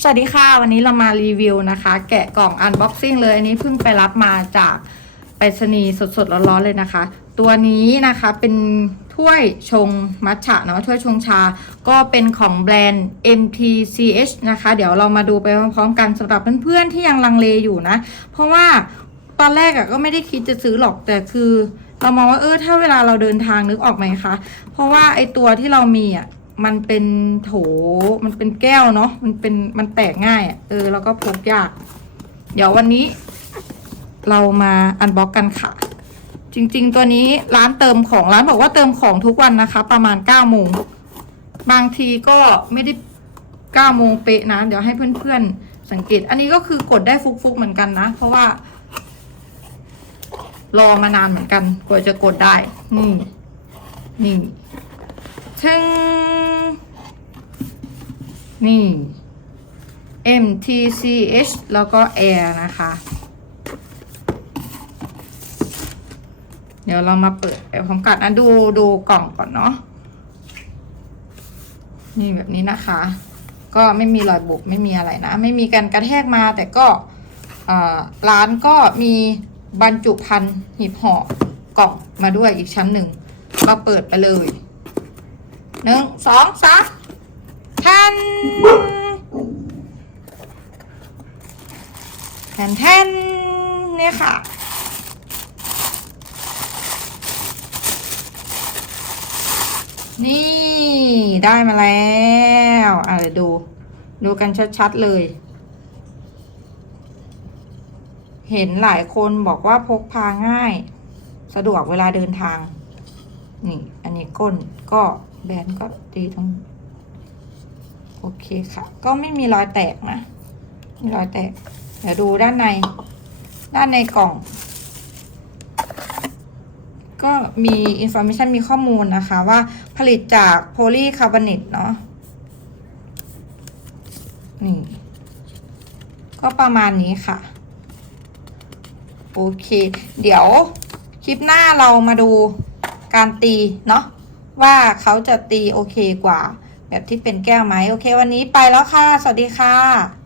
สวัสดีค่ะ วันนี้เรามารีวิวนะคะ แกะกล่องอันบ็อกซิ่งเลย อันนี้เพิ่งไปรับมาจากไปรษณีย์สดๆร้อนๆเลยนะคะ ตัวนี้นะคะเป็นถ้วยชงมัทฉะเนาะถ้วยชงชาก็เป็นของแบรนด์ MTCH นะคะ เดี๋ยวเรามาดูไปพร้อมๆกันสำหรับเพื่อนๆที่ยังลังเลอยู่นะ เพราะว่าตอนแรกอะก็ไม่ได้คิดจะซื้อหรอกแต่คือเรามองว่าเออถ้าเวลาเราเดินทางนึกออกไหมคะ เพราะว่าไอตัวที่เรามีอะ มันเป็นโถ มันเป็นแก้วเนาะ มันเป็นมันแตกง่ายอะเออ แล้วก็พกยาก เดี๋ยววันนี้ เรามาอันบ็อกกันค่ะ จริง ๆ ตัวนี้ร้านเติมของร้านบอกว่าเติมของทุกวันนะคะ ประมาณ9ก้าโมง บางทีก็ไม่ได้9ก้าโมงเป๊ะนะ เดี๋ยวให้เพื่อนๆ สังเกต อันนี้ก็คือกดได้ฟุกๆเหมือนกันนะ เพราะว่า รอมานานเหมือนกัน กว่าจะกดได้ นี่ นี่ทึง นี่ MTCH แล้วก็ Air นะคะ เดี๋ยวเรามาเปิดไปพร้อมกันนะดูดูกล่องก่อนเนาะ นี่แบบนี้นะคะ ก็ไม่มีรอยบุบไม่มีอะไรนะ ไม่มีการกระแทกมาแต่ก็ร้านก็มีบรรจุภัณฑ์หีบห่อกล่องมาด้วยอีกชั้นหนึ่ง ก็เปิดไปเลยหนึ่งสองสาม นแทนแทนเนี่ยค่ะ นี่ได้มาแล้วอะเดี๋ยวดู ดูกันชัดๆเลย เห็นหลายคนบอกว่าพกพาง่าย สะดวกเวลาเดินทาง นี่ อันนี้ก้นก็แบนก็ดีตรง โอเคค่ะ ก็ไม่มีรอยแตกนะมีรอยแตก เดี๋ยวดูด้านใน ด้านในกล่อง ก็มีอินโฟ a t ชันมีข้อมูลนะคะว่าผลิตจากโพลีคาร์บอเนตเนาะ นี่ ก็ประมาณนี้ค่ะ โอเค เดี๋ยวคลิปหน้าเรามาดูการตีเนาะว่าเขาจะตีโอเคกว่า แบบที่เป็นแก้วไหมโอเค วันนี้ไปแล้วค่ะ สวัสดีค่ะ